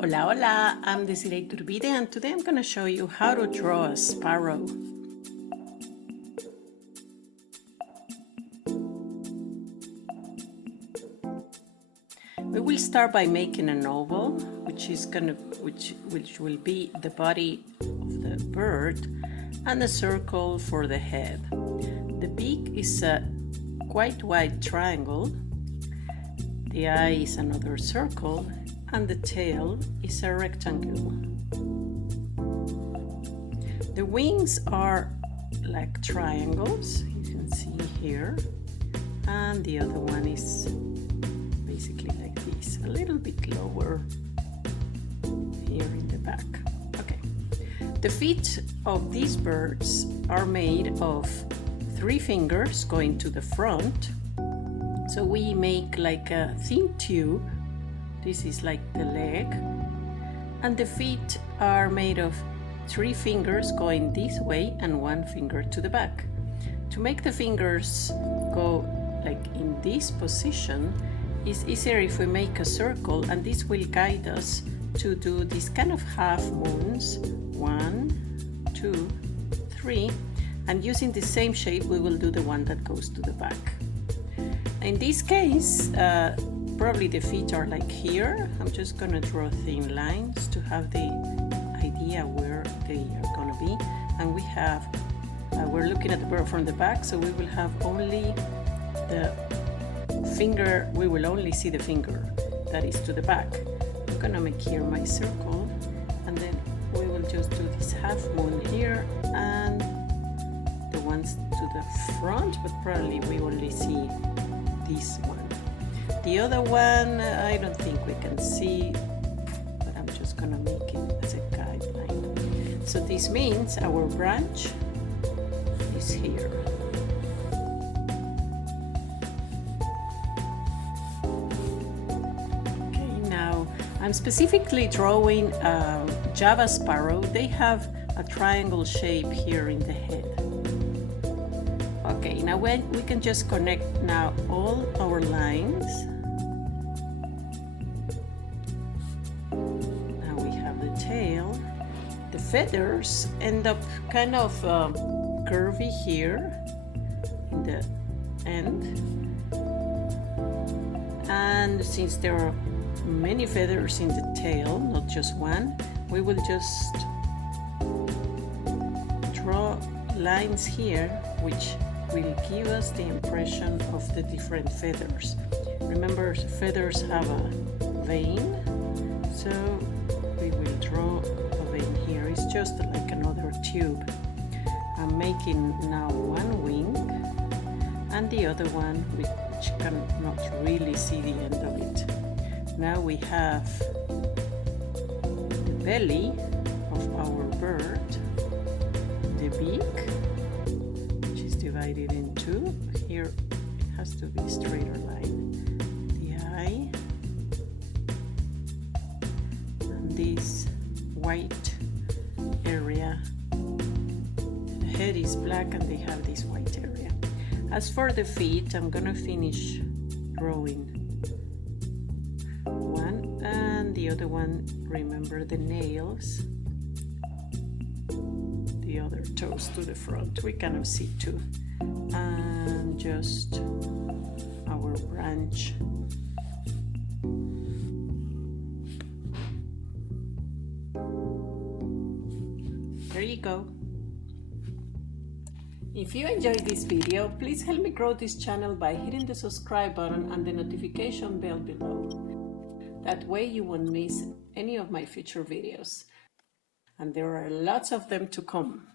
Hola, hola, I'm Désirée Iturbide and today I'm going to show you how to draw a sparrow. We will start by making an oval, which will be the body of the bird, and a circle for the head. The beak is a quite wide triangle, the eye is another circle, and the tail is a rectangle. The wings are like triangles, you can see here, and the other one is basically like this, a little bit lower here in the back. Okay, the feet of these birds are made of 3 fingers going to the front, so we make like a thin tube. This is like the leg, and the feet are made of 3 fingers going this way and 1 finger to the back. To make the fingers go like in this position, it's easier if we make a circle, and this will guide us to do these kind of half moons, 1, 2, 3, and using the same shape we will do the one that goes to the back. In this case, probably the feet are like here. I'm just gonna draw thin lines to have the idea where they are gonna be. And we have, we're looking at the bird from the back, so we will have only the finger, we will only see the finger that is to the back. I'm gonna make here my circle, and then we will just do this half moon here and the ones to the front, but probably we only see this one. The other one, I don't think we can see, but I'm just gonna make it as a guideline. So this means our branch is here. Okay, now I'm specifically drawing a Java sparrow. They have a triangle shape here in the head. Okay, now we can just connect now all our lines. Now we have the tail. The feathers end up kind of curvy here in the end. And since there are many feathers in the tail, not just one, we will just draw lines here which will give us the impression of the different feathers. Remember, feathers have a vein, so we will draw a vein here. It's just like another tube. I'm making now one wing and the other one which cannot really see the end of it. Now we have the belly of our bird, the beak, divided in 2. Here it has to be a straighter line. The eye and this white area. The head is black and they have this white area. As for the feet, I'm gonna finish drawing one and the other one. Remember the nails, the other toes to the front. We cannot see too. And just our branch. There you go. If you enjoyed this video, please help me grow this channel by hitting the subscribe button and the notification bell below. That way you won't miss any of my future videos. And there are lots of them to come.